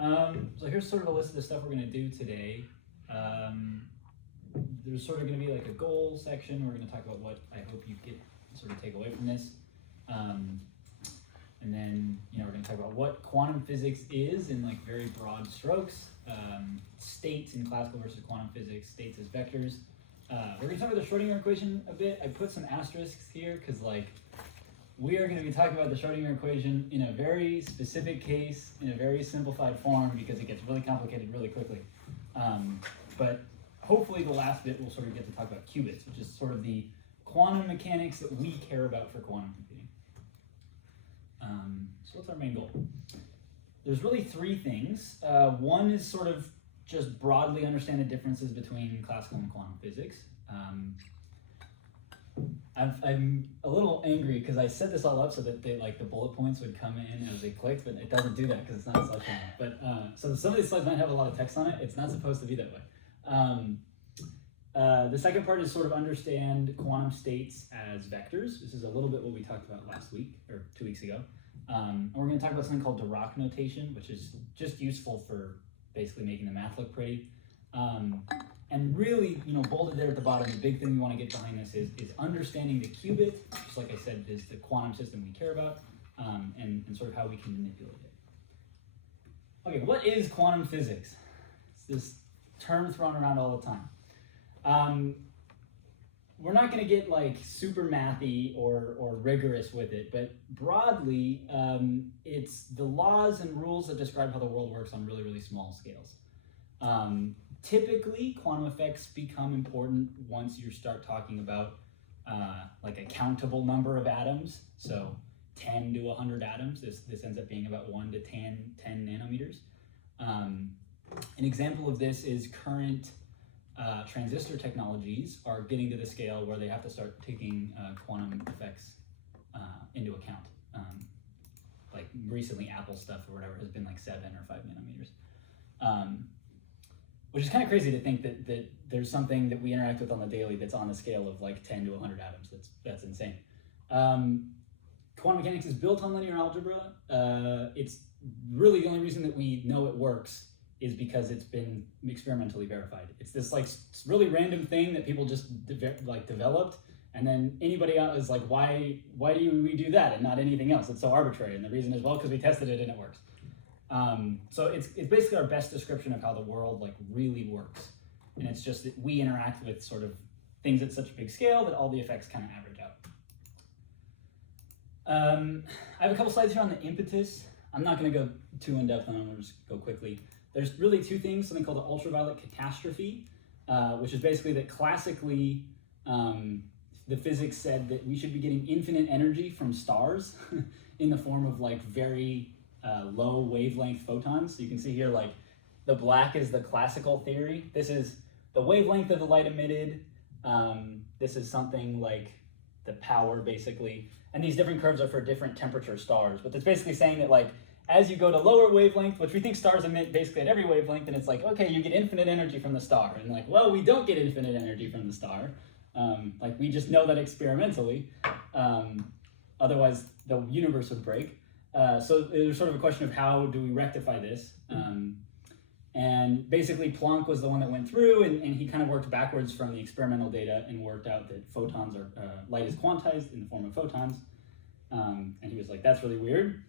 So here's sort of a list of the stuff we're going to do today. There's sort of going to be like a goal section. We're going to talk about what I hope you get sort of take away from this. And then, we're going to talk about what quantum physics is in like very broad strokes. States in classical versus quantum physics, states as vectors. We're going to talk about the Schrodinger equation a bit. I put some asterisks here because we are going to be talking about the Schrodinger equation in a very specific case, in a very simplified form, because it gets really complicated really quickly. But hopefully the last bit we'll sort of get to talk about qubits, which is sort of the quantum mechanics that we care about for quantum computing. So what's our main goal? There's really three things. One is sort of just broadly understand the differences between classical and quantum physics. I'm a little angry because I set this all up so that the bullet points would come in as they clicked, but it doesn't do that because it's not a slideshow. But so some of these slides might have a lot of text on it. It's not supposed to be that way. The second part is sort of understand quantum states as vectors. This is a little bit what we talked about last week or 2 weeks ago. And we're going to talk about something called Dirac notation, which is just useful for basically making the math look pretty. And really, bolded there at the bottom, the big thing we want to get behind this is understanding the qubit, just like I said, is the quantum system we care about, and sort of how we can manipulate it. Okay, what is quantum physics? It's this term thrown around all the time. We're not going to get super mathy or rigorous with it, but broadly, it's the laws and rules that describe how the world works on really, really small scales. Typically, quantum effects become important once you start talking about a countable number of atoms. So 10 to 100 atoms. This ends up being about 1 to 10 nanometers. An example of this is current transistor technologies are getting to the scale where they have to start taking quantum effects into account. Like recently, Apple stuff or whatever has been 7 or 5 nanometers. Which is kind of crazy to think that there's something that we interact with on the daily that's on the scale of 10 to 100 atoms. That's insane. Quantum mechanics is built on linear algebra. It's really the only reason that we know it works is because it's been experimentally verified. It's this really random thing that people just developed, and then anybody else is like, why do we do that and not anything else? It's so arbitrary, and the reason is, well, because we tested it and it works. So it's basically our best description of how the world really works, and it's just that we interact with sort of things at such a big scale that all the effects kind of average out. I have a couple slides here on the impetus. I'm not going to go too in depth on them. I'm going to just go quickly. There's really two things, something called the ultraviolet catastrophe, which is basically that classically the physics said that we should be getting infinite energy from stars in the form of very low wavelength photons. So you can see here the black is the classical theory. This is the wavelength of the light emitted. This is something like the power basically. And these different curves are for different temperature stars. But it's basically saying that as you go to lower wavelength, which we think stars emit basically at every wavelength, and it's okay, you get infinite energy from the star. And well, we don't get infinite energy from the star. We just know that experimentally. Otherwise, the universe would break. So there's sort of a question of how do we rectify this? And basically, Planck was the one that went through, and he kind of worked backwards from the experimental data and worked out that photons are light is quantized in the form of photons. And he was like, that's really weird.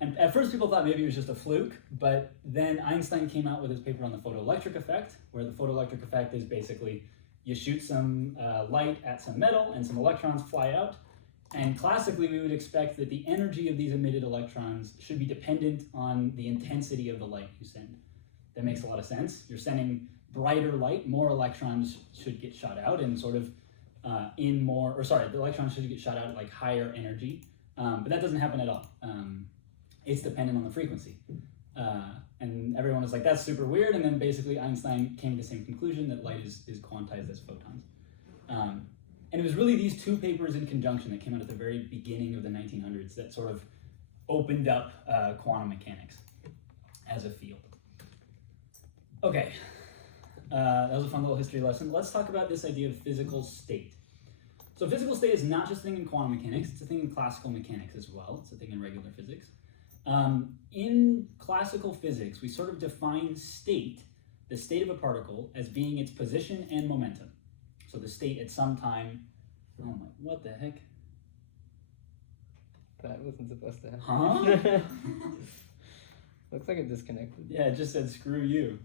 And at first people thought maybe it was just a fluke, but then Einstein came out with his paper on the photoelectric effect, where the photoelectric effect is basically you shoot some light at some metal and some electrons fly out. And classically, we would expect that the energy of these emitted electrons should be dependent on the intensity of the light you send. That makes a lot of sense. You're sending brighter light, more electrons should get shot out and sort of the electrons should get shot out at higher energy. But that doesn't happen at all. It's dependent on the frequency. And everyone was like, that's super weird. And then basically Einstein came to the same conclusion that light is quantized as photons. And it was really these two papers in conjunction that came out at the very beginning of the 1900s that sort of opened up quantum mechanics as a field. Okay, that was a fun little history lesson. Let's talk about this idea of physical state. So physical state is not just a thing in quantum mechanics, it's a thing in classical mechanics as well. It's a thing in regular physics. In classical physics, we sort of define state, the state of a particle, as being its position and momentum. So the state at some time. Oh my, what the heck? That wasn't supposed to happen. Huh? Looks like it disconnected. Yeah, it just said screw you.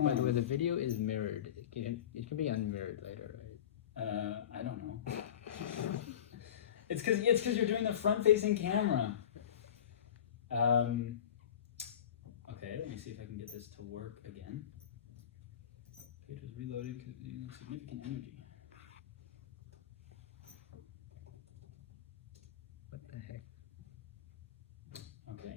By the way, the video is mirrored. It can be unmirrored later, right? I don't know. It's because you're doing the front-facing camera. Okay, let me see if I can get this to work again. Page was reloaded because using significant energy. What the heck? Okay.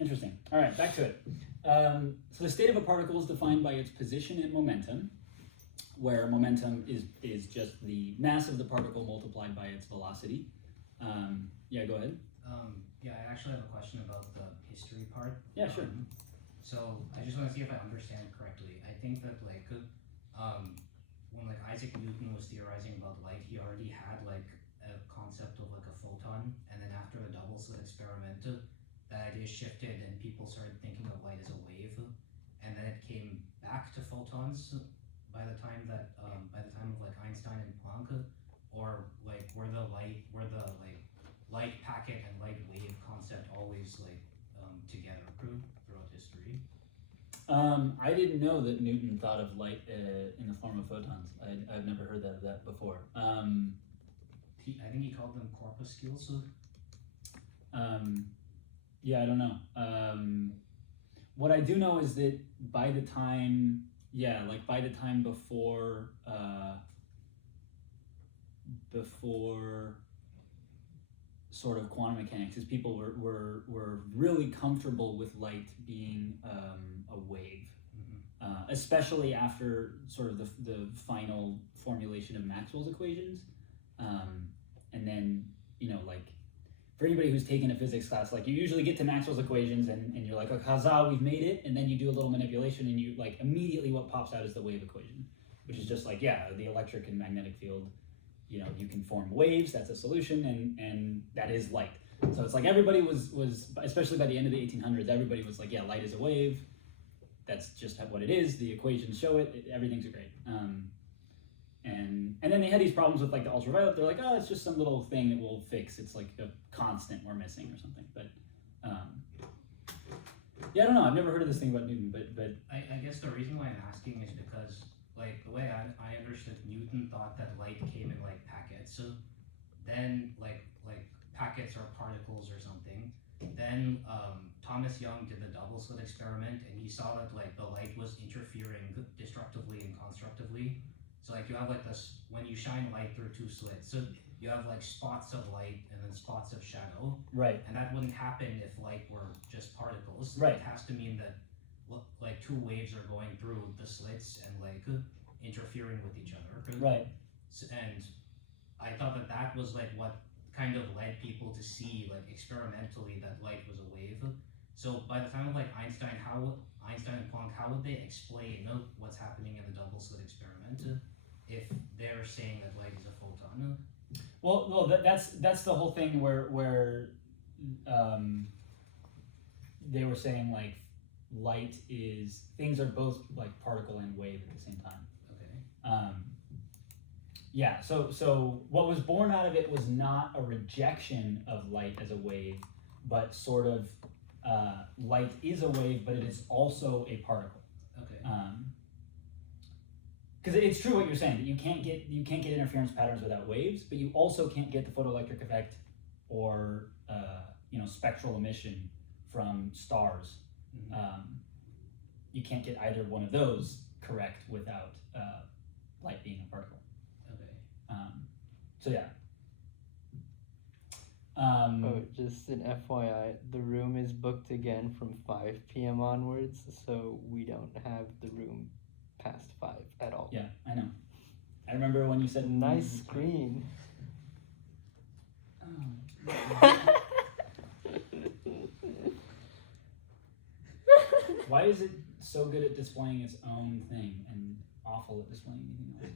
Interesting. All right, back to it. So the state of a particle is defined by its position and momentum, where momentum is just the mass of the particle multiplied by its velocity. Yeah, go ahead. Yeah, I actually have a question about the history part. Yeah, sure. So I just want to see if I understand correctly. I think that when Isaac Newton was theorizing about light, he already had like a concept of like a photon, and then after the double slit experiment, that idea shifted and people started thinking of light as a wave, and then it came back to photons by the time of like Einstein and Planck, or like were the light packet and light wave concept always together throughout history? I didn't know that Newton thought of light in the form of photons. I've never heard of that before. I think he called them corpuscles. Yeah, I don't know. What I do know is that by the time before sort of quantum mechanics, is people were really comfortable with light being a wave, especially after sort of the final formulation of Maxwell's equations, and then for anybody who's taken a physics class, like you usually get to Maxwell's equations and you're like, oh, huzzah, we've made it, and then you do a little manipulation and you like immediately what pops out is the wave equation, which is just like, yeah, the electric and magnetic field, you can form waves, that's a solution, and that is light. So it's like everybody was especially by the end of the 1800s, everybody was like, yeah, light is a wave, that's just what it is, the equations show it, everything's great. And then they had these problems with like the ultraviolet. They're like, oh, it's just some little thing that we'll fix. It's like a constant we're missing or something. But yeah, I don't know. I've never heard of this thing about Newton. But I guess the reason why I'm asking is because like the way I understood, Newton thought that light came in like packets. So then like packets are particles or something. Then Thomas Young did the double slit experiment, and he saw that like the light was interfering destructively and constructively. So like you have like this, when you shine light through two slits, so you have like spots of light and then spots of shadow. Right. And that wouldn't happen if light were just particles. Right. It has to mean that like two waves are going through the slits and like interfering with each other. Right. And I thought that was like what kind of led people to see like experimentally that light was a wave. So by the time of like Einstein and Planck, how would they explain what's happening in the double slit experiment if they're saying that light is a photon? Well, that's the whole thing where they were saying like light is, things are both like particle and wave at the same time. Okay. Yeah. So what was born out of it was not a rejection of light as a wave, but sort of light is a wave, but it is also a particle. Okay. Because it's true what you're saying, that you can't get interference patterns without waves, but you also can't get the photoelectric effect or spectral emission from stars. Mm-hmm. You can't get either one of those correct without light being a particle. Okay. Oh, just an FYI, the room is booked again from 5 p.m. onwards, so we don't have the room past 5 at all. Yeah, I know. I remember when you said nice screen. Why is it so good at displaying its own thing and awful at displaying anything else?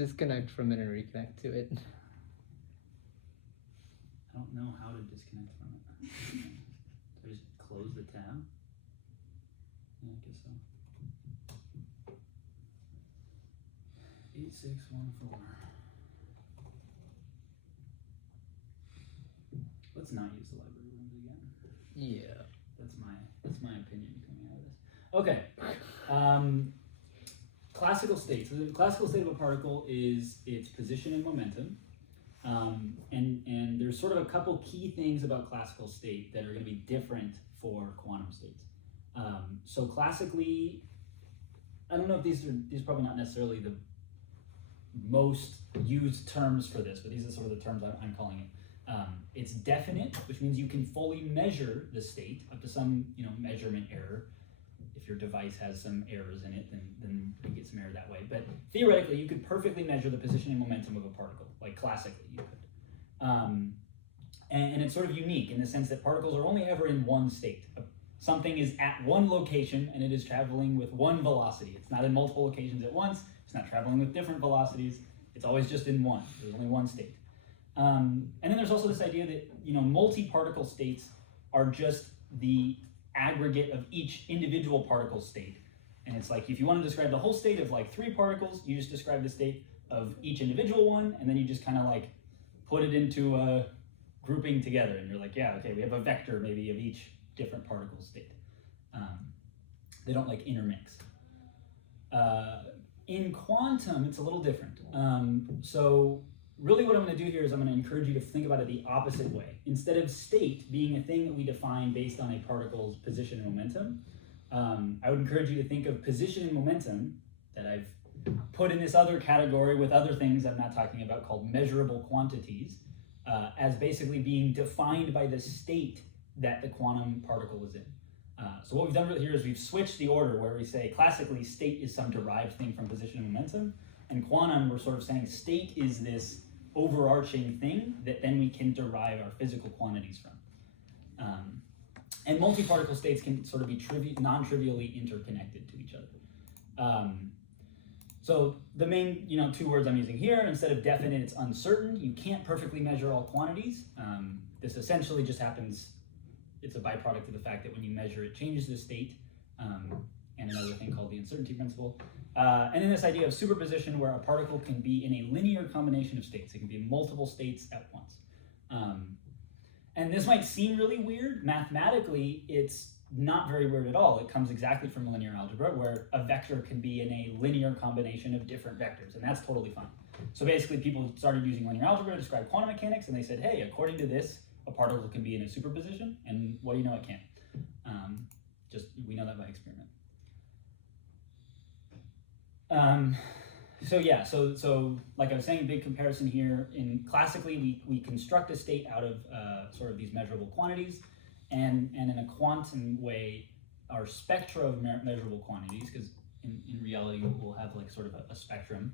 disconnect from it and reconnect to it. I don't know how to disconnect from it. So I just close the tab? Yeah, I guess so. 8614. Let's not use the library rooms again. Yeah. That's my opinion coming out of this. Okay. Classical state. So the classical state of a particle is its position and momentum. And there's sort of a couple key things about classical state that are going to be different for quantum states. So classically, I don't know if these are probably not necessarily the most used terms for this, but these are sort of the terms I'm calling it. It's definite, which means you can fully measure the state up to some measurement error. If your device has some errors in it, then you get some error that way. But theoretically, you could perfectly measure the position and momentum of a particle, like classically you could. And it's sort of unique in the sense that particles are only ever in one state. Something is at one location and it is traveling with one velocity. It's not in multiple locations at once. It's not traveling with different velocities. It's always just in one. There's only one state. And then there's also this idea that multi-particle states are just the aggregate of each individual particle state. And it's like if you want to describe the whole state of like 3 particles, you just describe the state of each individual one, and then you just kind of like put it into a grouping together, and you're like, yeah, okay, we have a vector maybe of each different particle state. They don't like intermix. In quantum, it's a little different. So really what I'm going to do here is I'm going to encourage you to think about it the opposite way. Instead of state being a thing that we define based on a particle's position and momentum, I would encourage you to think of position and momentum that I've put in this other category with other things I'm not talking about called measurable quantities as basically being defined by the state that the quantum particle is in. So what we've done here is we've switched the order where we say classically state is some derived thing from position and momentum, and quantum we're sort of saying state is this overarching thing that then we can derive our physical quantities from. And multi-particle states can sort of be non-trivially interconnected to each other. So the main 2 words I'm using here, instead of definite, it's uncertain. You can't perfectly measure all quantities. This essentially just happens, it's a byproduct of the fact that when you measure it changes the state, and another thing called the uncertainty principle. And then this idea of superposition where a particle can be in a linear combination of states. It can be in multiple states at once. And this might seem really weird. Mathematically, it's not very weird at all. It comes exactly from linear algebra where a vector can be in a linear combination of different vectors, and that's totally fine. So basically people started using linear algebra to describe quantum mechanics, and they said, hey, according to this, a particle can be in a superposition, and what do you know, it can't. We know that by experiment. So like I was saying, big comparison here. In classically, we construct a state out of sort of these measurable quantities, and in a quantum way, our spectra of measurable quantities, because in reality we'll have like sort of a spectrum,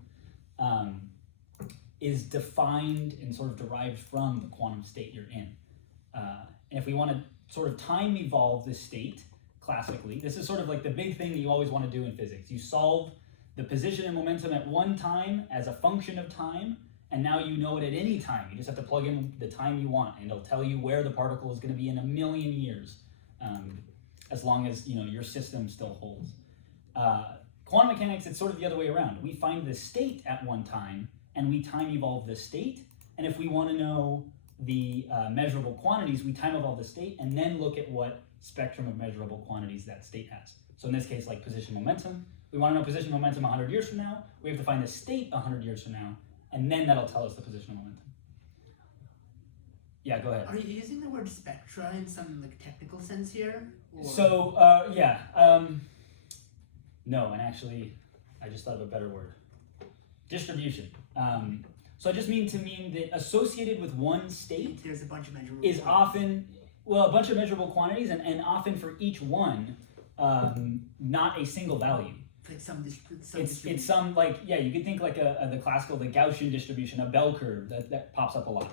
is defined and sort of derived from the quantum state you're in. And if we want to sort of time evolve this state, classically, this is sort of like the big thing that you always want to do in physics. You solve the position and momentum at one time as a function of time, and now you know it at any time. You just have to plug in the time you want, and it'll tell you where the particle is going to be in a million years, as long as your system still holds. Quantum mechanics, it's sort of the other way around. We find the state at one time, and we time evolve the state, and if we want to know the measurable quantities, we time evolve the state, and then look at what spectrum of measurable quantities that state has. So in this case, like position momentum, we want to know position momentum 100 years from now, we have to find the state 100 years from now, and then that'll tell us the position momentum. Yeah, go ahead. Are you using the word spectra in some like technical sense here? Or? So, no, and actually, I just thought of a better word. Distribution. So I just mean that associated with one state there's a bunch of measurable is quantities. often, a bunch of measurable quantities, and often for each one, not a single value. Like It's some like, yeah, you could think like the classical, the Gaussian distribution, a bell curve that pops up a lot.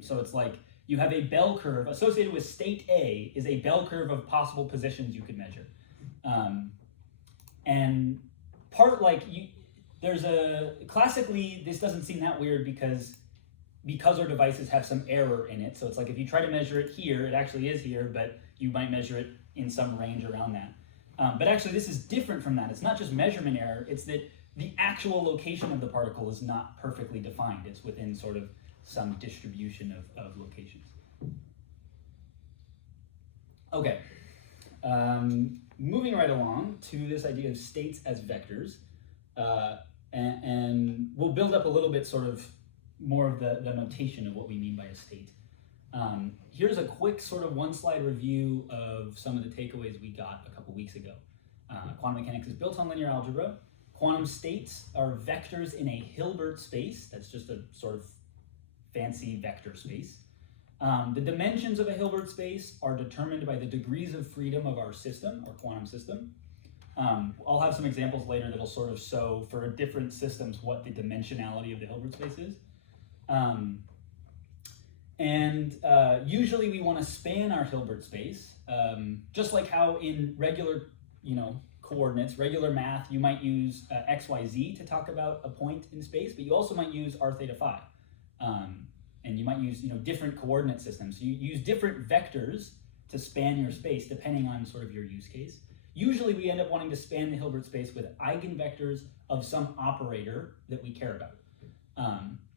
So it's like you have a bell curve associated with state A is a bell curve of possible positions you could measure. And part like classically, this doesn't seem that weird because our devices have some error in it. So it's like if you try to measure it here, it actually is here, but you might measure it in some range around that. But actually, this is different from that. It's not just measurement error. It's that the actual location of the particle is not perfectly defined. It's within sort of some distribution of locations. Okay. Moving right along to this idea of states as vectors. And we'll build up a little bit sort of more of the notation of what we mean by a state. Here's a quick sort of one-slide review of some of the takeaways we got a couple weeks ago. Quantum mechanics is built on linear algebra. Quantum states are vectors in a Hilbert space. That's just a sort of fancy vector space. The dimensions of a Hilbert space are determined by the degrees of freedom of our system, our quantum system. I'll have some examples later that'll sort of show for different systems what the dimensionality of the Hilbert space is. Usually we want to span our Hilbert space, just like how in regular, coordinates, regular math, you might use x, y, z to talk about a point in space, but you also might use r, theta, phi. And you might use, different coordinate systems. So you use different vectors to span your space depending on sort of your use case. Usually we end up wanting to span the Hilbert space with eigenvectors of some operator that we care about.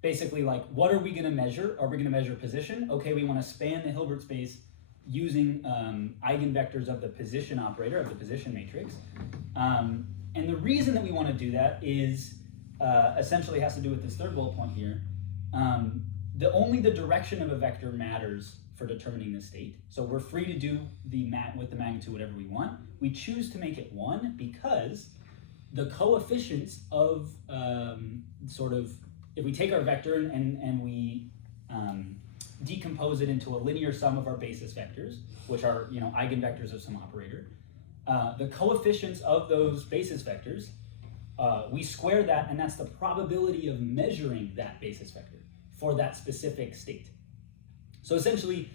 Basically, like, what are we going to measure? Are we going to measure position? Okay, we want to span the Hilbert space using eigenvectors of the position operator, of the position matrix. And the reason that we want to do that is essentially has to do with this third bullet point here. Only the direction of a vector matters for determining the state. So we're free to do with the magnitude whatever we want. We choose to make it 1 because the coefficients of if we take our vector and we decompose it into a linear sum of our basis vectors, which are eigenvectors of some operator, the coefficients of those basis vectors, we square that, and that's the probability of measuring that basis vector for that specific state. So essentially,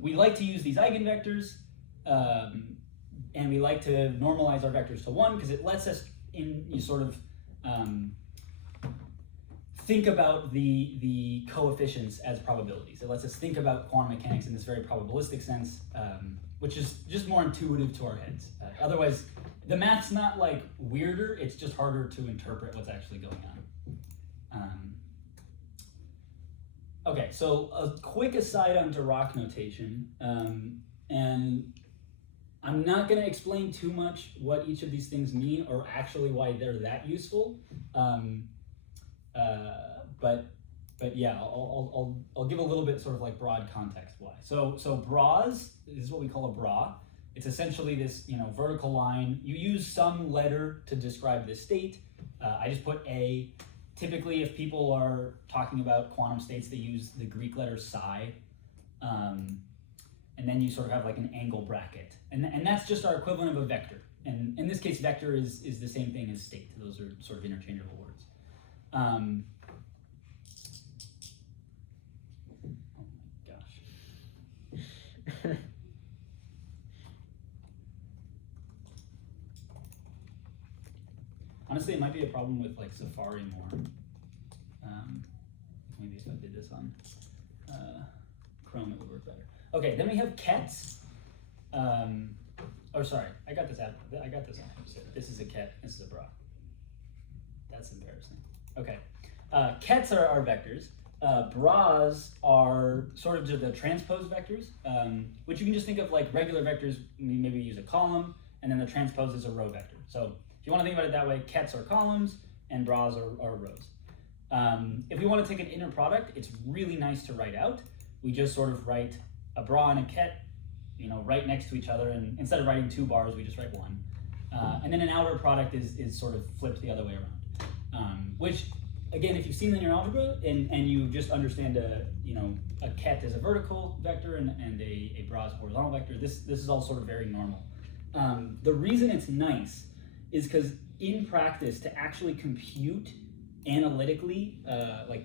we like to use these eigenvectors, and we like to normalize our vectors to 1 because it lets us think about the coefficients as probabilities. It lets us think about quantum mechanics in this very probabilistic sense, which is just more intuitive to our heads. Otherwise, the math's not like weirder, it's just harder to interpret what's actually going on. Okay, so a quick aside on Dirac notation, and I'm not going to explain too much what each of these things mean or actually why they're that useful. But yeah, I'll give a little bit sort of like broad context why. So bras, this is what we call a bra. It's essentially this vertical line. You use some letter to describe the state. I just put A. Typically, if people are talking about quantum states, they use the Greek letter psi, and then you sort of have like an angle bracket, and that's just our equivalent of a vector. And in this case, vector is the same thing as state. Those are sort of interchangeable words. Oh my gosh. Honestly, it might be a problem with like Safari more. Maybe if I did this on Chrome, it would work better. Okay, then we have kets. Oh, sorry, I got this out. This is a ket. This is a bra. That's embarrassing. Okay, kets are our vectors. Bras are sort of the transpose vectors, which you can just think of like regular vectors. Maybe use a column, and then the transpose is a row vector. So if you want to think about it that way, kets are columns and bras are rows. If we want to take an inner product, it's really nice to write out. We just sort of write a bra and a ket, right next to each other, and instead of writing 2 bars, we just write 1. And then an outer product is sort of flipped the other way around. Which, again, if you've seen linear algebra and you just understand a ket is a vertical vector and a bra is a horizontal vector, this is all sort of very normal. The reason it's nice is because in practice, to actually compute analytically,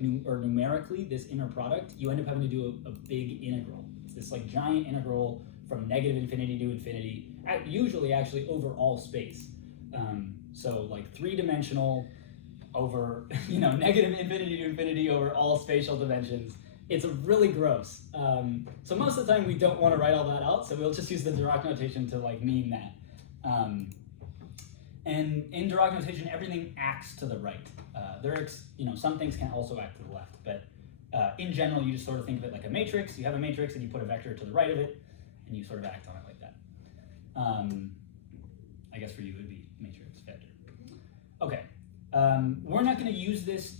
numerically, this inner product, you end up having to do a big integral. It's this like giant integral from negative infinity to infinity, usually actually over all space. So like 3-dimensional, over, negative infinity to infinity over all spatial dimensions. It's really gross. So most of the time we don't want to write all that out, so we'll just use the Dirac notation to like mean that. And in Dirac notation, everything acts to the right. Some things can also act to the left, but in general, you just sort of think of it like a matrix. You have a matrix and you put a vector to the right of it, and you sort of act on it like that. I guess for you it would be matrix vector. Okay, we're not going to use this,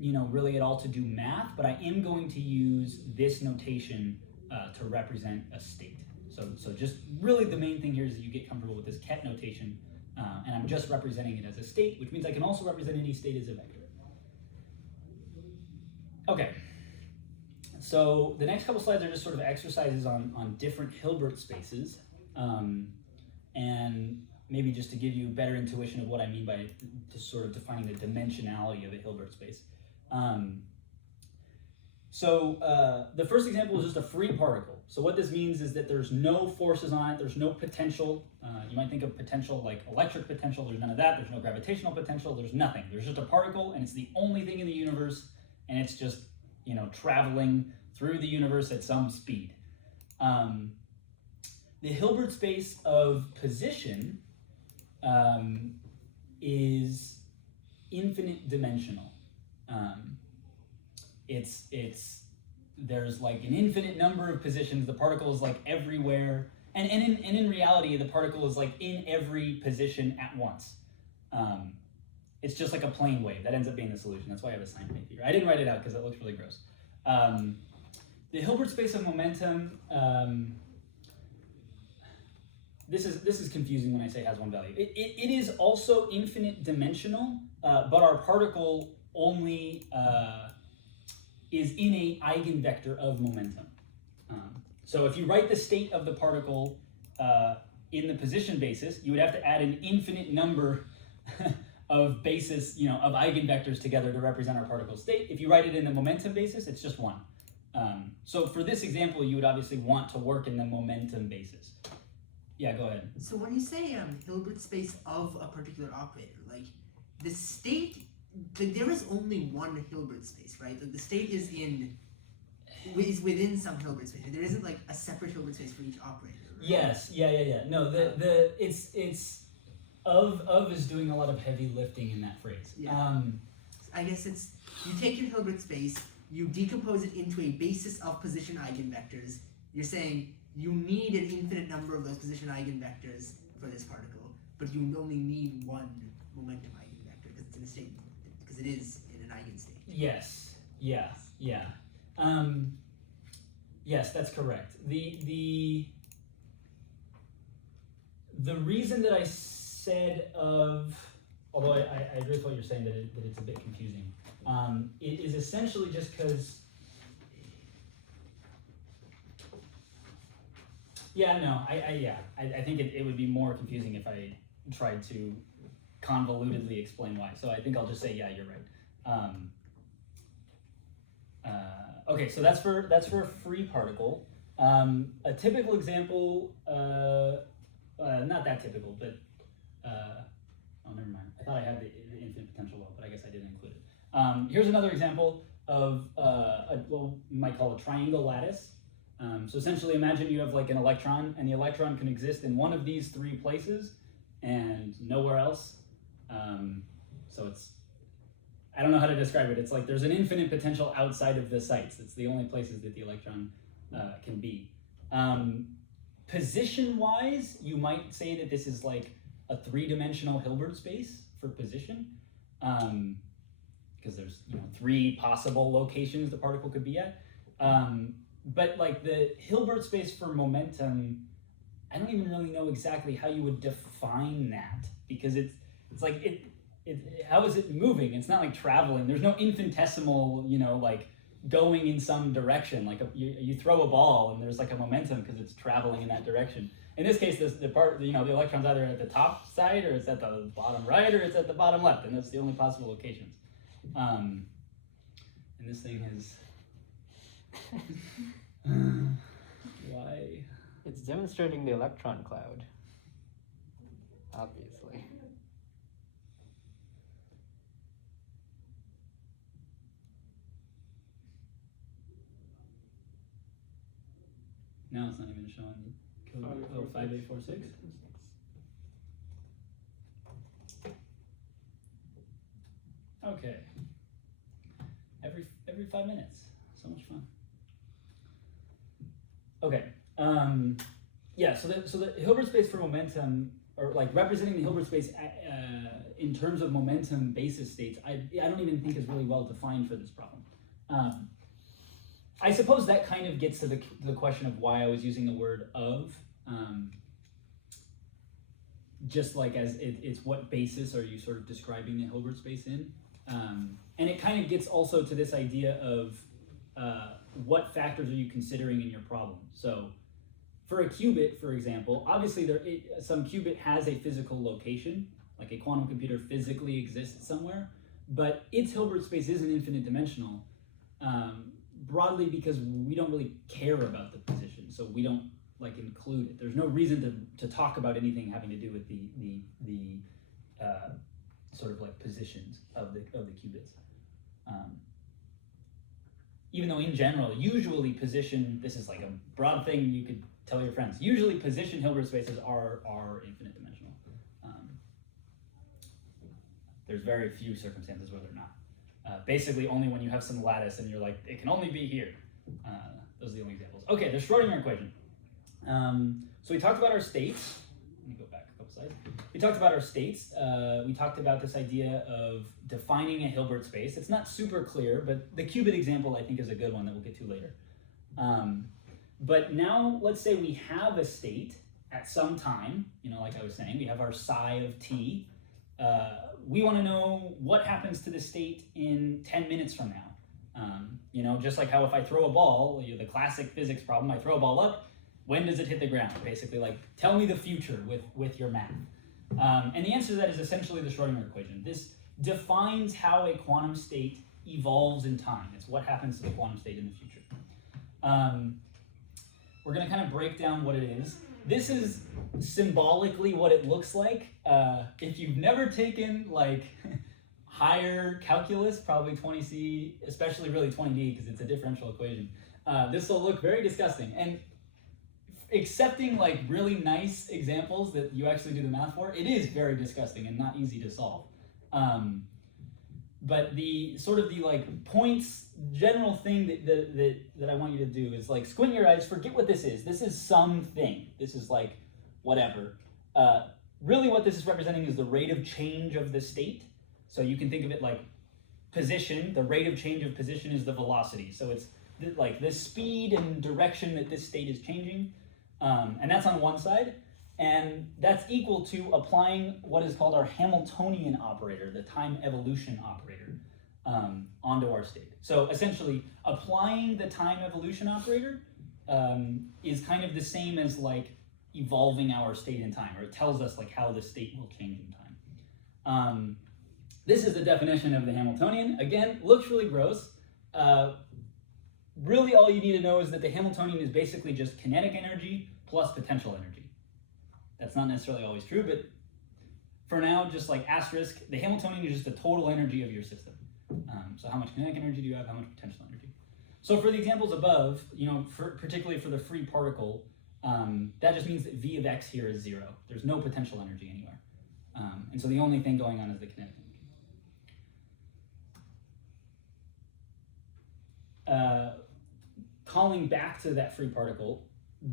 really at all to do math, but I am going to use this notation to represent a state. So just really the main thing here is that you get comfortable with this ket notation, and I'm just representing it as a state, which means I can also represent any state as a vector. Okay, so the next couple slides are just sort of exercises on different Hilbert spaces, and maybe just to give you a better intuition of what I mean by just sort of defining the dimensionality of a Hilbert space. The first example is just a free particle. So what this means is that there's no forces on it, there's no potential. You might think of potential like electric potential, there's none of that, there's no gravitational potential, there's nothing. There's just a particle, and it's the only thing in the universe, and it's just, traveling through the universe at some speed. The Hilbert space of position is infinite dimensional. There's like an infinite number of positions. The particle is like everywhere, and in reality, the particle is like in every position at once. It's just like a plane wave. That ends up being the solution. That's why I have a sine wave here. I didn't write it out because it looks really gross. The Hilbert space of momentum. This is confusing when I say has one value. It is also infinite dimensional, but our particle only is in a eigenvector of momentum. So if you write the state of the particle in the position basis, you would have to add an infinite number of basis, of eigenvectors together to represent our particle state. If you write it in the momentum basis, it's just one. So for this example, you would obviously want to work in the momentum basis. Yeah, go ahead. So when you say Hilbert space of a particular operator, like the state, there is only one Hilbert space, right? Like the state is within some Hilbert space. There isn't like a separate Hilbert space for each operator. Right? Yes. Yeah. No, it's of is doing a lot of heavy lifting in that phrase. Yeah. I guess it's you take your Hilbert space, you decompose it into a basis of position eigenvectors. You're saying you need an infinite number of those position eigenvectors for this particle, but you only need one momentum eigenvector because it's in a state, because it is in an eigenstate. Yes. Yeah. Yes, that's correct. The reason that I said of, although I agree with what you're saying that it's a bit confusing, it is essentially just because. Yeah, no, I think it would be more confusing if I tried to convolutedly explain why. So I think I'll just say, yeah, you're right. Okay, so that's for a free particle. A typical example, not that typical, but oh, never mind. I thought I had the infinite potential law, but I guess I didn't include it. Here's another example of what we might call a triangle lattice. So essentially imagine you have like an electron, and the electron can exist in one of these three places and nowhere else. So I don't know how to describe it. It's like there's an infinite potential outside of the sites. It's the only places that the electron can be. Position-wise, you might say that this is like a three-dimensional Hilbert space for position, because there's three possible locations the particle could be at. But like the Hilbert space for momentum, I don't even really know exactly how you would define that, because it's like how is it moving? It's not like traveling. There's no infinitesimal, like going in some direction. Like you throw a ball and there's like a momentum because it's traveling in that direction. In this case, the electron's either at the top side, or it's at the bottom right, or it's at the bottom left, and that's the only possible locations. And this thing is. Why? It's demonstrating the electron cloud, obviously. Now it's not even showing code. Oh, 5846. Okay. Every 5 minutes. So much fun. Okay. Yeah. So the Hilbert space for momentum, or like representing the Hilbert space in terms of momentum basis states, I don't even think is really well defined for this problem. I suppose that kind of gets to the question of why I was using the word of. Just like as it's what basis are you sort of describing the Hilbert space in? And it kind of gets also to this idea of what factors are you considering in your problem. So for a qubit, for example, obviously some qubit has a physical location, like a quantum computer physically exists somewhere, but its Hilbert space isn't infinite dimensional, broadly because we don't really care about the position, so we don't like include it. There's no reason to talk about anything having to do with the sort of like positions of the qubits. Even though in general, usually position, this is like a broad thing you could tell your friends, usually position Hilbert spaces are infinite dimensional. There's very few circumstances where they're not. Basically only when you have some lattice and you're like, it can only be here. Those are the only examples. Okay, the Schrodinger equation. So we talked about our states. Let me go back a couple slides. We talked about our states. We talked about this idea of defining a Hilbert space. It's not super clear, but the qubit example I think is a good one that we'll get to later. But now let's say we have a state at some time, like I was saying, we have our psi of t. We want to know what happens to the state in 10 minutes from now. Just like how if I throw a ball, the classic physics problem, I throw a ball up, when does it hit the ground? Basically, like, tell me the future with your math. And the answer to that is essentially the Schrodinger equation. This defines how a quantum state evolves in time. It's what happens to the quantum state in the future. We're going to kind of break down what it is. This is symbolically what it looks like. If you've never taken like higher calculus, probably 20C, especially really 20D because it's a differential equation, this will look very disgusting. And accepting like really nice examples that you actually do the math for, it is very disgusting and not easy to solve. But the sort of the like points, general thing that I want you to do is like squint your eyes, forget what this is. This is something. This is like whatever. Really what this is representing is the rate of change of the state. So you can think of it like position, the rate of change of position is the velocity. So it's like the speed and direction that this state is changing. And that's on one side. And that's equal to applying what is called our Hamiltonian operator, the time evolution operator, onto our state. So essentially, applying the time evolution operator is kind of the same as like evolving our state in time, or it tells us like how the state will change in time. This is the definition of the Hamiltonian. Again, looks really gross. Really all you need to know is that the Hamiltonian is basically just kinetic energy plus potential energy. That's not necessarily always true, but for now, just like asterisk, the Hamiltonian is just the total energy of your system. So how much kinetic energy do you have, how much potential energy? So for the examples above, particularly for the free particle, that just means that V of x here is 0. There's no potential energy anywhere. And so the only thing going on is the kinetic energy. Calling back to that free particle,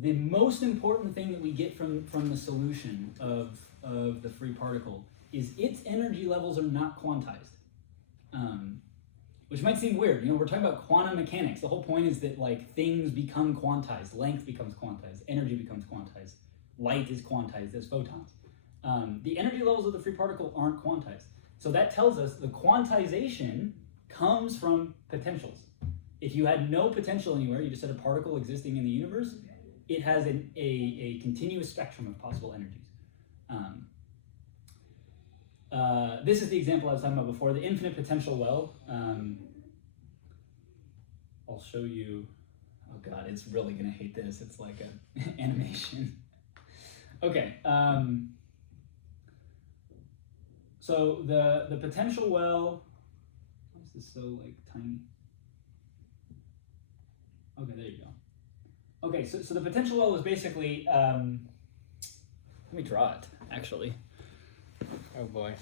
the most important thing that we get from the solution of the free particle is its energy levels are not quantized. Which might seem weird. We're talking about quantum mechanics. The whole point is that like things become quantized, length becomes quantized, energy becomes quantized, light is quantized as photons. The energy levels of the free particle aren't quantized. So that tells us the quantization comes from potentials. If you had no potential anywhere, you just had a particle existing in the universe, it has a continuous spectrum of possible energies. This is the example I was talking about before, the infinite potential well. I'll show you. Oh God, it's really gonna hate this. It's like an animation. Okay. So the potential well. Why is this so like tiny? Okay, there you go. Okay, so the potential well is basically, let me draw it, actually. Oh boy.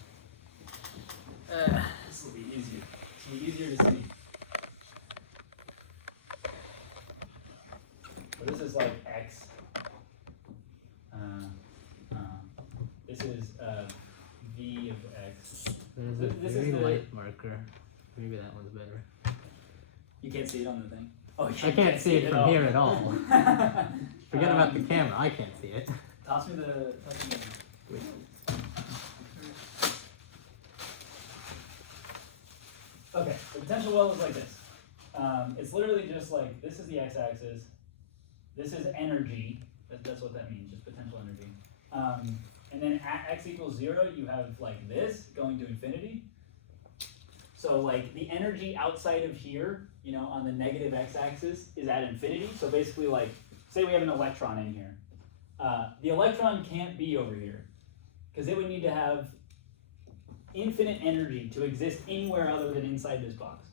This will be easier. This will be easier to see. So this is like X. This is V of X. There's a This very is the- light marker. Maybe that one's better. You can't see it on the thing. Oh, you I can't see it at from all. here at all. Forget about the camera. I can't see it. Toss me the. Okay, the potential well is like this. It's literally just like, this is the x-axis, this is energy, that's what that means, just potential energy. And then at x equals 0, you have like this going to infinity. So like the energy outside of here, you know, on the negative x-axis is at infinity. So basically like, say we have an electron in here. The electron can't be over here because it would need to have infinite energy to exist anywhere other than inside this box.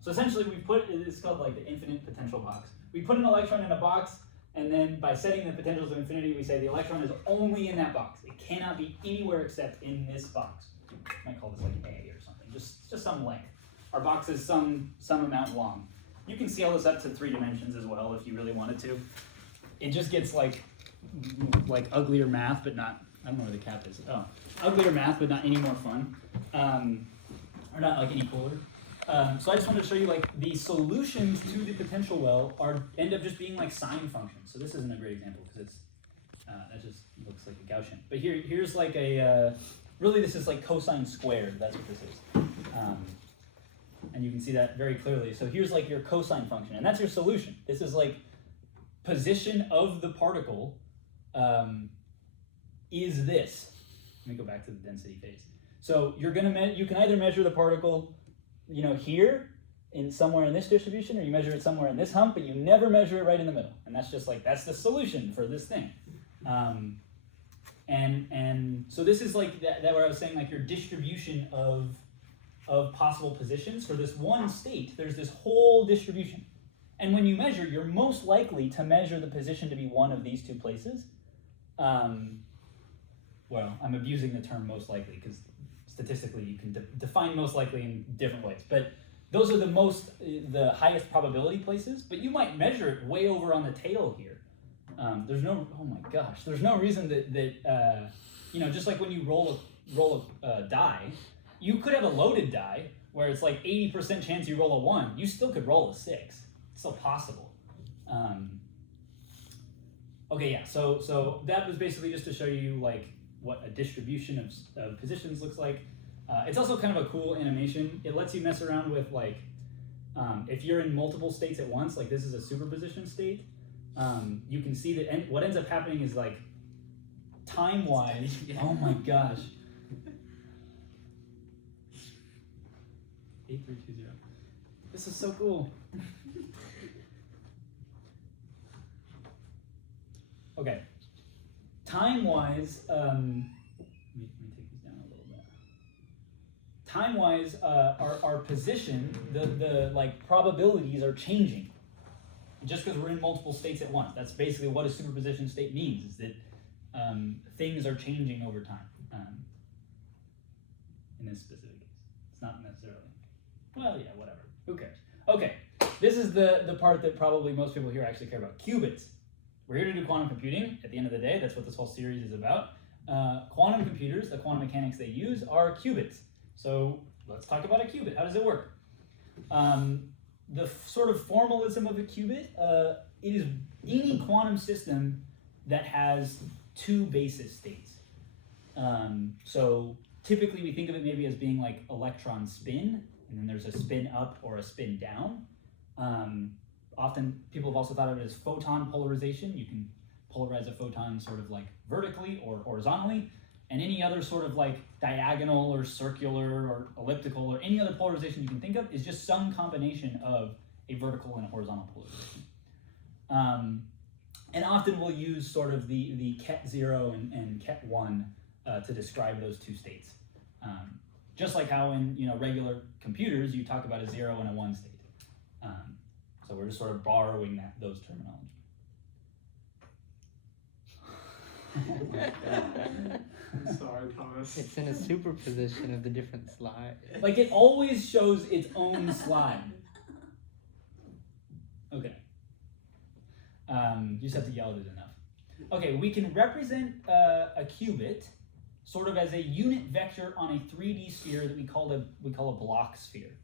So essentially we put, it's called like the infinite potential box. We put an electron in a box, and then by setting the potentials to infinity, we say the electron is only in that box. It cannot be anywhere except in this box. I might call this like A or something, just some length. Our box is some amount long. You can scale this up to 3 dimensions as well if you really wanted to. It just gets like uglier math, but not, I don't know where the cap is. Oh, uglier math, but not any more fun. Or not like any cooler. So I just wanted to show you like the solutions to the potential well end up just being like sine functions. So this isn't a great example because it's that just looks like a Gaussian. But here's like a really this is like cosine squared. That's what this is, and you can see that very clearly. So here's like your cosine function, and that's your solution. This is like position of the particle is this. Let me go back to the density phase. So you're gonna you can either measure the particle, you know, here in somewhere in this distribution, or you measure it somewhere in this hump, but you never measure it right in the middle. And that's just like, that's the solution for this thing. And so this is like that where I was saying like your distribution of possible positions for this one state. There's this whole distribution. And when you measure, you're most likely to measure the position to be one of these two places. Well, I'm abusing the term most likely because statistically you can define most likely in different ways. But those are the highest probability places, but you might measure it way over on the tail here. There's no reason that you know, just like when you roll a die, you could have a loaded die where it's like 80% chance you roll a 1, you still could roll a 6. It's still possible. Okay, yeah, so that was basically just to show you like what a distribution of positions looks like. It's also kind of a cool animation. It lets you mess around with like, if you're in multiple states at once, like this is a superposition state, you can see that, and what ends up happening is like, time-wise, oh my gosh. 8320. This is so cool. Okay. Time-wise, let me take these down a little bit. Time-wise, our position, the like probabilities are changing. Just because we're in multiple states at once. That's basically what a superposition state means, is that things are changing over time. In this specific case. It's not necessarily. Well, yeah, whatever. Who cares? Okay, this is the part that probably most people here actually care about. Qubits. We're here to do quantum computing. At the end of the day, that's what this whole series is about. Quantum computers, the quantum mechanics they use, are qubits. So let's talk about a qubit. How does it work? The sort of formalism of a qubit, it is any quantum system that has 2 basis states. So typically we think of it maybe as being like electron spin, and then there's a spin up or a spin down. Often people have also thought of it as photon polarization. You can polarize a photon sort of like vertically or horizontally, and any other sort of like diagonal or circular or elliptical or any other polarization you can think of is just some combination of a vertical and a horizontal polarization. And often we'll use sort of the ket 0 and ket 1 to describe those 2 states. Just like how in regular computers you talk about a 0 and a 1 state. So we're just sort of borrowing those terminology. I'm sorry, Thomas. It's in a superposition of the different slides. Like it always shows its own slide. Okay. You just have to yell it enough. Okay, we can represent a qubit sort of as a unit vector on a 3D sphere that we call a block sphere.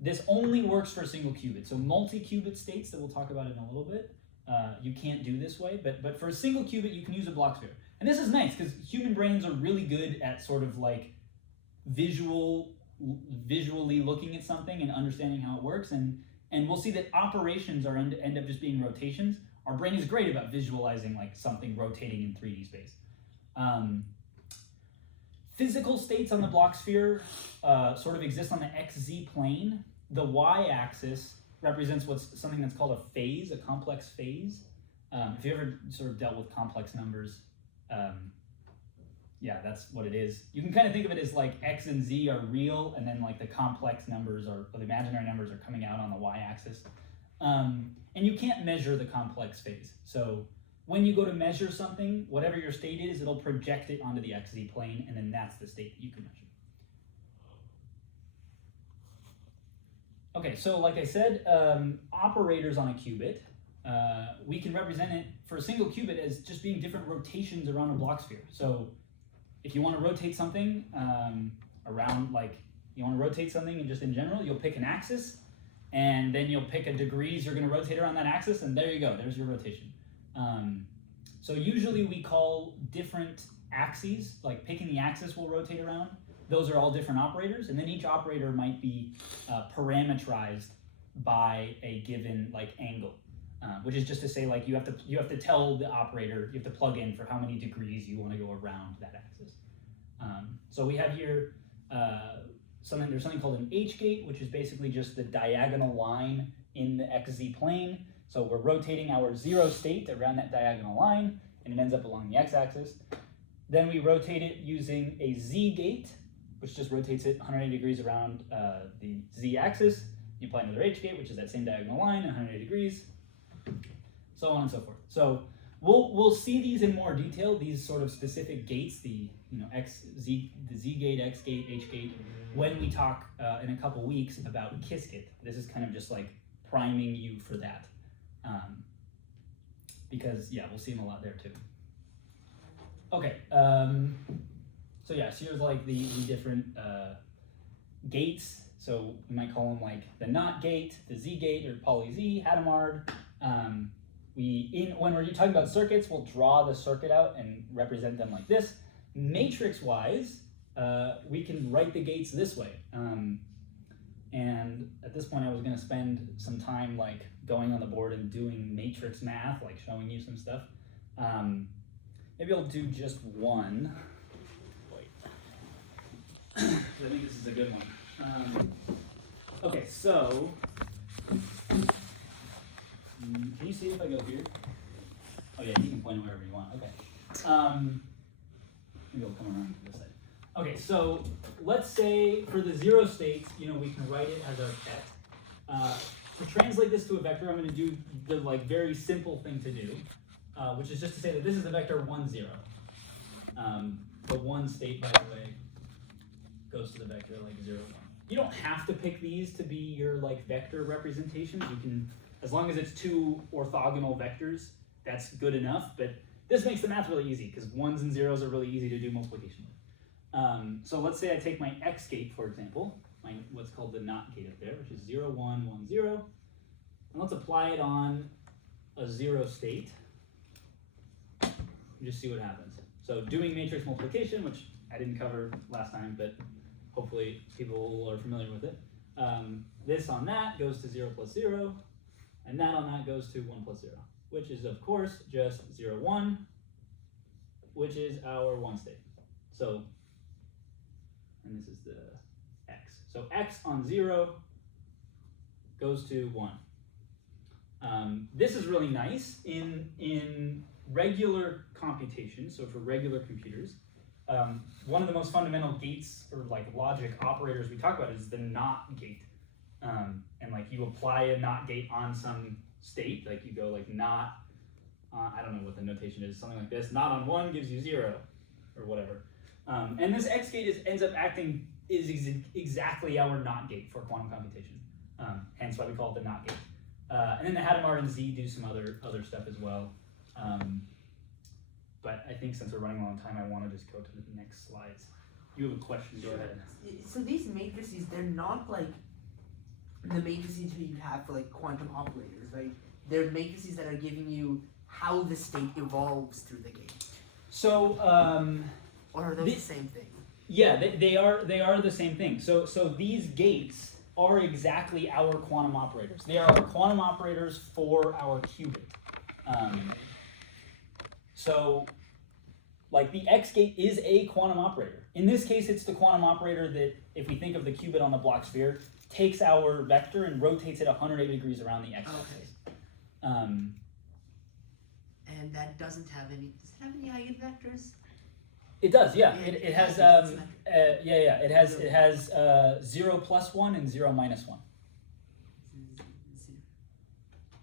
This only works for a single qubit. So multi-qubit states that we'll talk about in a little bit, you can't do this way, but for a single qubit, you can use a block sphere. And this is nice because human brains are really good at sort of like visually looking at something and understanding how it works. And we'll see that operations are end up just being rotations. Our brain is great about visualizing like something rotating in 3D space. Physical states on the block sphere sort of exist on the XZ plane. The y-axis represents something that's called a phase, a complex phase. If you ever sort of dealt with complex numbers, yeah, that's what it is. You can kind of think of it as like x and z are real, and then like the complex numbers or the imaginary numbers are coming out on the y-axis. And you can't measure the complex phase. So when you go to measure something, whatever your state is, it'll project it onto the XZ plane, and then that's the state that you can measure. Okay, so like I said, operators on a qubit, we can represent it for a single qubit as just being different rotations around a block sphere. So if you want to rotate something around, like you want to rotate something and just in general, you'll pick an axis, and then you'll pick a degrees you're going to rotate around that axis, and there you go, there's your rotation. So usually we call different axes, like picking the axis we'll rotate around, those are all different operators, and then each operator might be parameterized by a given like angle, which is just to say like you have to tell the operator, you have to plug in for how many degrees you want to go around that axis. So we have here there's something called an H gate, which is basically just the diagonal line in the XZ plane. So we're rotating our zero state around that diagonal line, and it ends up along the x-axis. Then we rotate it using a Z gate, which just rotates it 180 degrees around the z-axis. You apply another H gate, which is that same diagonal line, 180 degrees, so on and so forth. So we'll see these in more detail, these sort of specific gates, the Z gate, X gate, H gate, when we talk in a couple weeks about Qiskit. This is kind of just like priming you for that. Because yeah, we'll see them a lot there too. Okay, so yeah, so here's like the different gates. So we might call them like the NOT gate, the Z gate, or poly Z, Hadamard. When we're talking about circuits, we'll draw the circuit out and represent them like this. Matrix-wise, we can write the gates this way. And at this point, I was going to spend some time like going on the board and doing matrix math, like showing you some stuff. Maybe I'll do just one. Wait, I think this is a good one. Okay, so can you see if I go here? Oh yeah, you can point it wherever you want. Okay. Maybe I'll come around to this side. Okay, so let's say for the zero states, we can write it as our ket. To translate this to a vector, I'm going to do the like very simple thing to do, which is just to say that this is the vector 1, 0. The one state, by the way, goes to the vector like 0, 1. You don't have to pick these to be your like vector representations. You can, as long as it's two orthogonal vectors, that's good enough. But this makes the math really easy because 1s and 0s are really easy to do multiplication with. So let's say I take my X gate, for example, what's called the NOT gate up there, which is 0, 1, 1, 0. And let's apply it on a zero state. And just see what happens. So doing matrix multiplication, which I didn't cover last time, but hopefully people are familiar with it. This on that goes to 0 plus 0, and that on that goes to 1 plus 0, which is, of course, just 0, 1, which is our one state. So, and this is the x. So x on 0 goes to 1. This is really nice in regular computation, so for regular computers. One of the most fundamental gates or like logic operators we talk about is the NOT gate. And like you apply a NOT gate on some state, like you go like NOT I don't know what the notation is, something like this. Not on 1 gives you 0, or whatever. And this X gate ends up acting exactly our NOT gate for quantum computation. Hence why we call it the NOT gate. And then the Hadamard and Z do some other stuff as well. But I think since we're running low on time, I want to just go to the next slides. You have a question, go ahead. So these matrices, they're not like the matrices you have for like quantum operators, right? They're matrices that are giving you how the state evolves through the gate. So, Or are those the same thing? yeah, they are the same thing. So these gates are exactly our quantum operators. They are our quantum operators for our qubit. So, like the X gate is a quantum operator. In this case, it's the quantum operator that, if we think of the qubit on the Bloch sphere, takes our vector and rotates it 180 degrees around the X axis. And that doesn't have any. Does it have any eigenvectors? It does, yeah. Yeah, It has It has 0 plus 1 and 0 minus 1.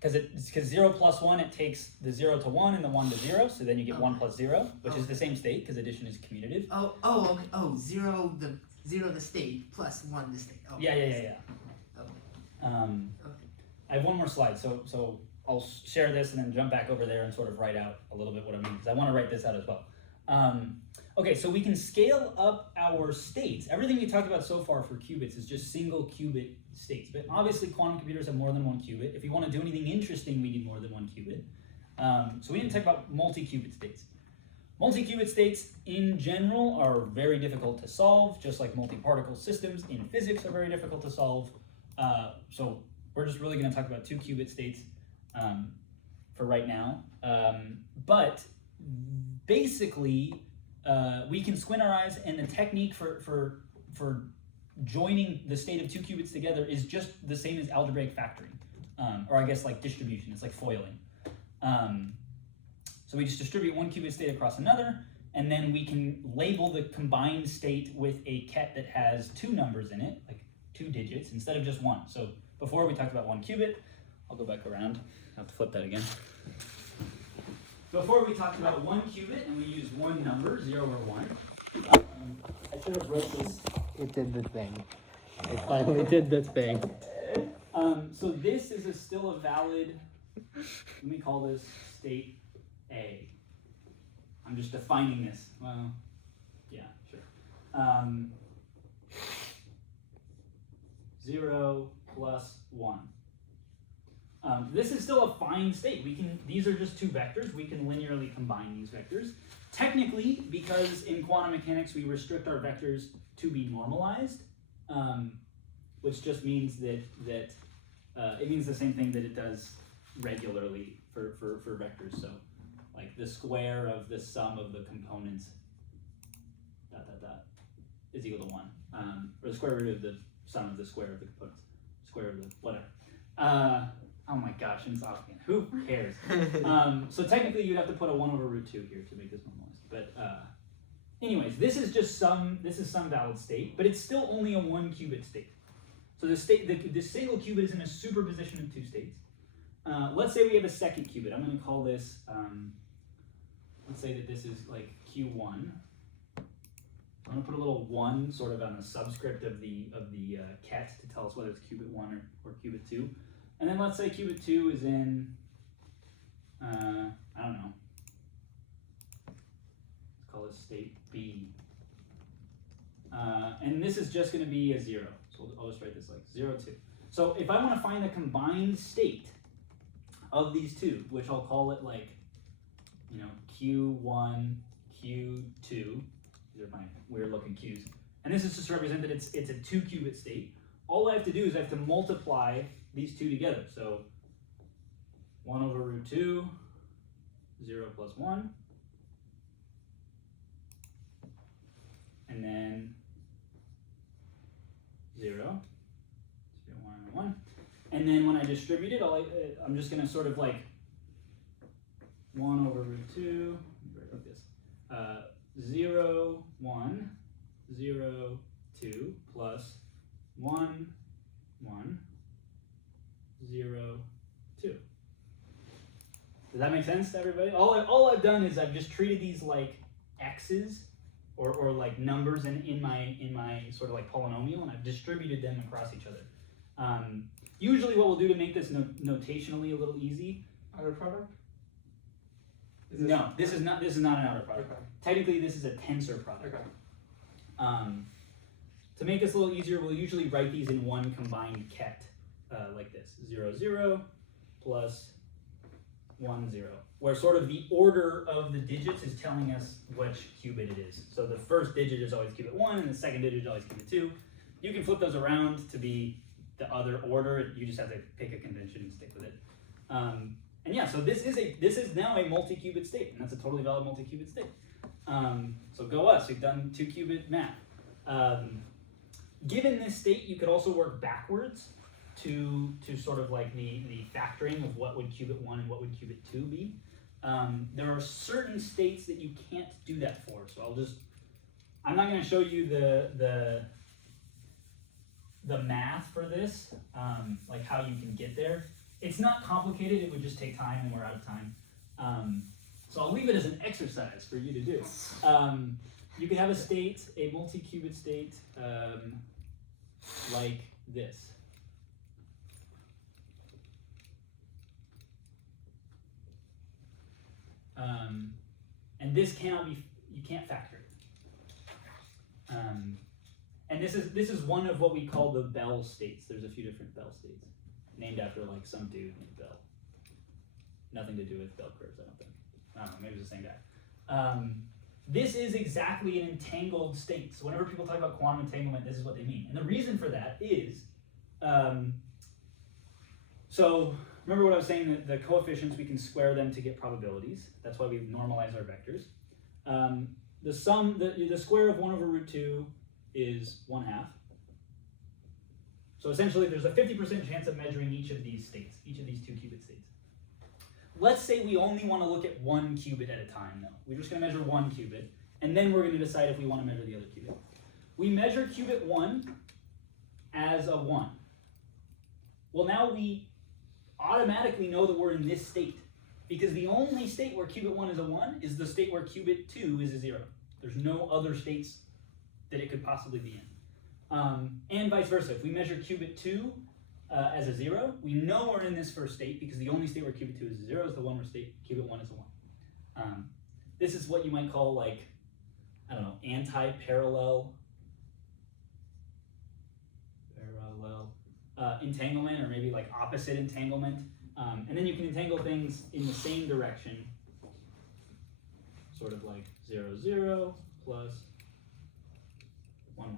Because 0 plus 1, it takes the 0 to 1 and the 1 to 0, so then you get 1 plus 0, which is the same state because addition is commutative. Okay. Oh, 0 the state plus 1 the state. Oh, Yeah. Okay. I have one more slide, so I'll share this and then jump back over there and sort of write out a little bit what I mean, because I want to write this out as well. Okay, so we can scale up our states. Everything we talked about so far for qubits is just single qubit states, but obviously quantum computers have more than one qubit. If you want to do anything interesting, we need more than one qubit. So we need to talk about multi-qubit states. Multi-qubit states in general are very difficult to solve, just like multi-particle systems in physics are very difficult to solve. So we're just really going to talk about 2-qubit states for right now. But basically, we can squint our eyes, and the technique for joining the state of 2 qubits together is just the same as algebraic factoring, or I guess like distribution. It's like foiling. So we just distribute 1 qubit state across another, and then we can label the combined state with a ket that has 2 numbers in it, like 2 digits, instead of just 1. So before we talked about 1 qubit. I'll go back around. I have to flip that again. Before we talked about 1 qubit, and we used 1 number, 0 or 1. I should have wrote this. It did the thing. It finally did the thing. So this is still a valid, let me call this state A. I'm just defining this. Well, yeah, sure. 0 plus 1. This is still a fine state. These are just 2 vectors. We can linearly combine these vectors. Technically, because in quantum mechanics we restrict our vectors to be normalized, which just means that it means the same thing that it does regularly for vectors. So, like the square of the sum of the components is equal to 1, or the square root of the sum of the square of the components, square of the whatever. Oh my gosh, and it's off again. Who cares? So technically, you'd have to put a 1 over root 2 here to make this normalized. But anyways, this is some valid state, but it's still only a 1 qubit state. So the single qubit is in a superposition of 2 states. Let's say we have a second qubit. I'm going to call this. Let's say that this is like Q1. I'm going to put a little 1 sort of on the subscript of the ket to tell us whether it's qubit 1 or qubit 2. And then let's say qubit 2 is in, I don't know, let's call this state B. And this is just going to be a 0. So I'll just write this like 0, 2. So if I want to find the combined state of these 2, which I'll call it like, Q1, Q2, these are my weird looking Qs. And this is just to represent that it's a 2 qubit state. All I have to do is I have to multiply these 2 together. So 1 over root 2, 0 plus 1, and then 0, 1, and then when I distribute it, I'm just going to sort of like 1 over root 2, write like this, 0, 1, 0, 2, plus 1, 1, 0, 2. Does that make sense to everybody? All I've done is I've just treated these like x's or like numbers in my sort of like polynomial, and I've distributed them across each other. Usually what we'll do to make this notationally a little easy. Outer product? No, this is not an outer product. Okay. Technically, this is a tensor product. Okay. To make this a little easier, we'll usually write these in one combined ket, like this: 0, 0 plus 1, 0, where sort of the order of the digits is telling us which qubit it is. So the first digit is always qubit 1, and the second digit is always qubit 2. You can flip those around to be the other order. You just have to pick a convention and stick with it. And yeah, so this is now a multi-qubit state, and that's a totally valid multi-qubit state. So go us, we've done 2-qubit math. Given this state, you could also work backwards to sort of like the factoring of what would qubit 1 and what would qubit 2 be. There are certain states that you can't do that for, so I'm not going to show you the math for this, like how you can get there. It's not complicated, it would just take time, and we're out of time. So I'll leave it as an exercise for you to do. You could have a state, a multi-qubit state, like this. And this cannot be, you can't factor it. And this is one of what we call the Bell states. There's a few different Bell states, named after like some dude named Bell. Nothing to do with bell curves, I don't think. I don't know, maybe it's the same guy. This is exactly an entangled state. So whenever people talk about quantum entanglement, this is what they mean. And the reason for that is, so remember what I was saying, that the coefficients, we can square them to get probabilities. That's why we normalize our vectors. The square of 1 over root 2 is 1/2. So essentially there's a 50% chance of measuring each of these states, each of these 2-qubit states. Let's say we only want to look at 1 qubit at a time though. We're just going to measure 1 qubit, and then we're going to decide if we want to measure the other qubit. We measure qubit 1 as a 1. Well, now we automatically know that we're in this state, because the only state where qubit 1 is a 1 is the state where qubit 2 is a 0. There's no other states that it could possibly be in. And vice versa. If we measure qubit 2 as a 0, we know we're in this first state, because the only state where qubit 2 is a 0 is the one where qubit 1 is a 1. This is what you might call, like, I don't know, anti-parallel entanglement, or maybe like opposite entanglement. And then you can entangle things in the same direction, sort of like 0, 0 plus 1, 1.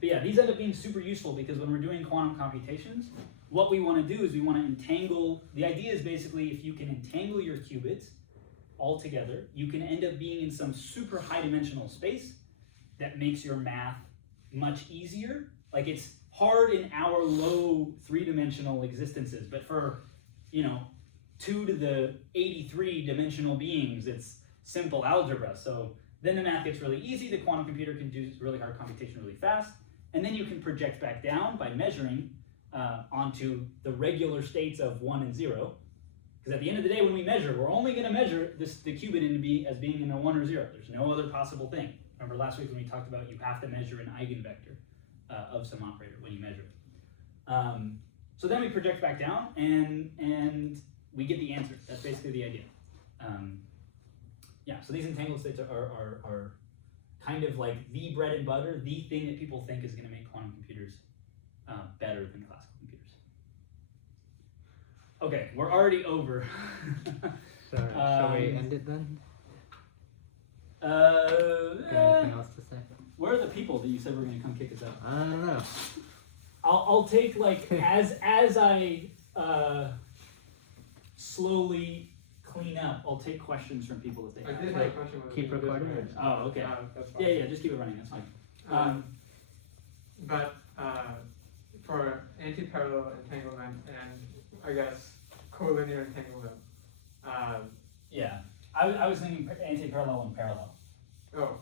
But yeah, these end up being super useful, because when we're doing quantum computations, what we want to do is we want to entangle. The idea is basically, if you can entangle your qubits all together, you can end up being in some super high dimensional space that makes your math much easier. Like, it's hard in our low 3-dimensional existences, but for, 2 to the 83 dimensional beings, it's simple algebra. So then the math gets really easy. The quantum computer can do really hard computation really fast. And then you can project back down by measuring onto the regular states of 1 and 0. Because at the end of the day, when we measure, we're only going to measure the qubit as being in a 1 or 0. There's no other possible thing. Remember last week when we talked about you have to measure an eigenvector of some operator when you measure it. So then we project back down, and we get the answer. That's basically the idea. Yeah, so these entangled states are kind of like the bread and butter, the thing that people think is going to make quantum computers better than classical computers. Okay, we're already over. So, shall we end it then? Got anything else to say? Where are the people that you said were going to come kick us out? I don't know. I'll take, like, as I slowly clean up, I'll take questions from people if they I have. did have a question. Keep recording? Oh, okay. That's fine. Yeah, just keep it running. That's fine. But for anti-parallel entanglement and, I guess, collinear entanglement, Yeah, I was thinking anti-parallel and parallel. oh.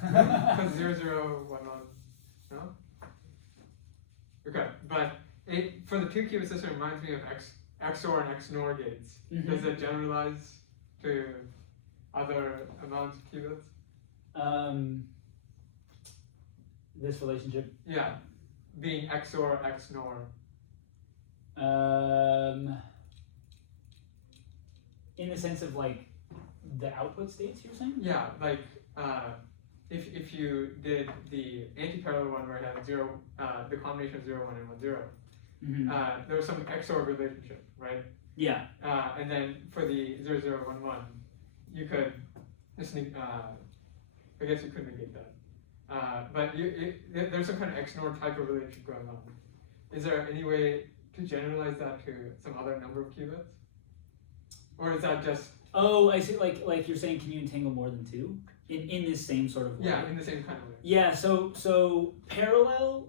Because 0, 0, 1, 1, no? Okay, but for the 2-qubit system, it reminds me of XOR and XNOR gates, Mhm. does it generalize to other amounts of qubits? This relationship. Yeah, being XOR, XNOR. In the sense of like the output states, you're saying? Yeah, like if you did the anti-parallel one where it had the combination of 0, 1, and 1, 0, Mm-hmm. there was some XOR relationship, right? Yeah. And then for the 0, 0, 1, 1, you could just I guess you could negate that. But there's some kind of XNOR type of relationship going on. Is there any way to generalize that to some other number of qubits? Or is that just... Oh, I see. Like you're saying, can you entangle more than two in this same sort of way? Yeah, in the same kind of way. Yeah. So parallel.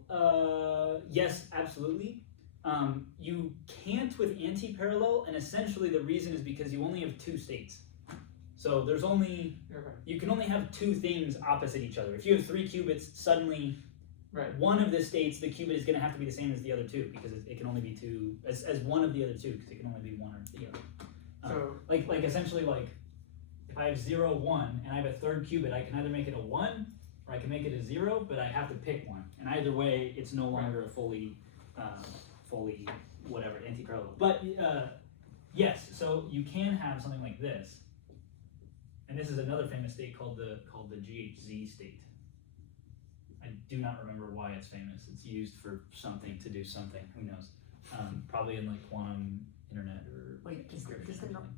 Yes, absolutely. You can't with anti-parallel, and essentially the reason is because you only have two states. So there's only you can only have two things opposite each other. If you have 3 qubits, suddenly one of the states, the qubit is going to have to be the same as the other two because it can only be two as one of the other two because it can only be one or the other. So like essentially like if I have 0, 1 and I have a third qubit, I can either make it a 1 or I can make it a 0, but I have to pick one. And either way, it's no longer a fully whatever anti-parallel. But yes, so you can have something like this. And this is another famous state called the GHZ state. I do not remember why it's famous. It's used for something to do something. Who knows? Probably in like quantum internet or Wait, does encryption or the something.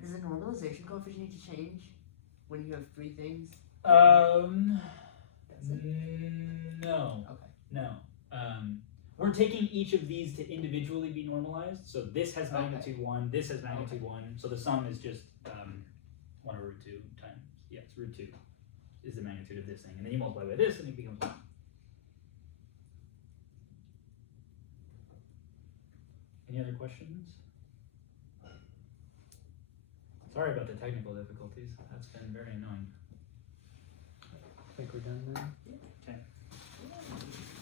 Does the normalization coefficient need to change when you have 3 things? No. Okay. No. We're taking each of these to individually be normalized. So this has magnitude 1, this has magnitude 1. So the sum is just 1 over root 2 times, yes, root 2 is the magnitude of this thing. And then you multiply by this and it becomes 1. Any other questions? Sorry about the technical difficulties. That's been very annoying. I think we're done then. Okay.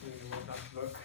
maybe we'll have to look.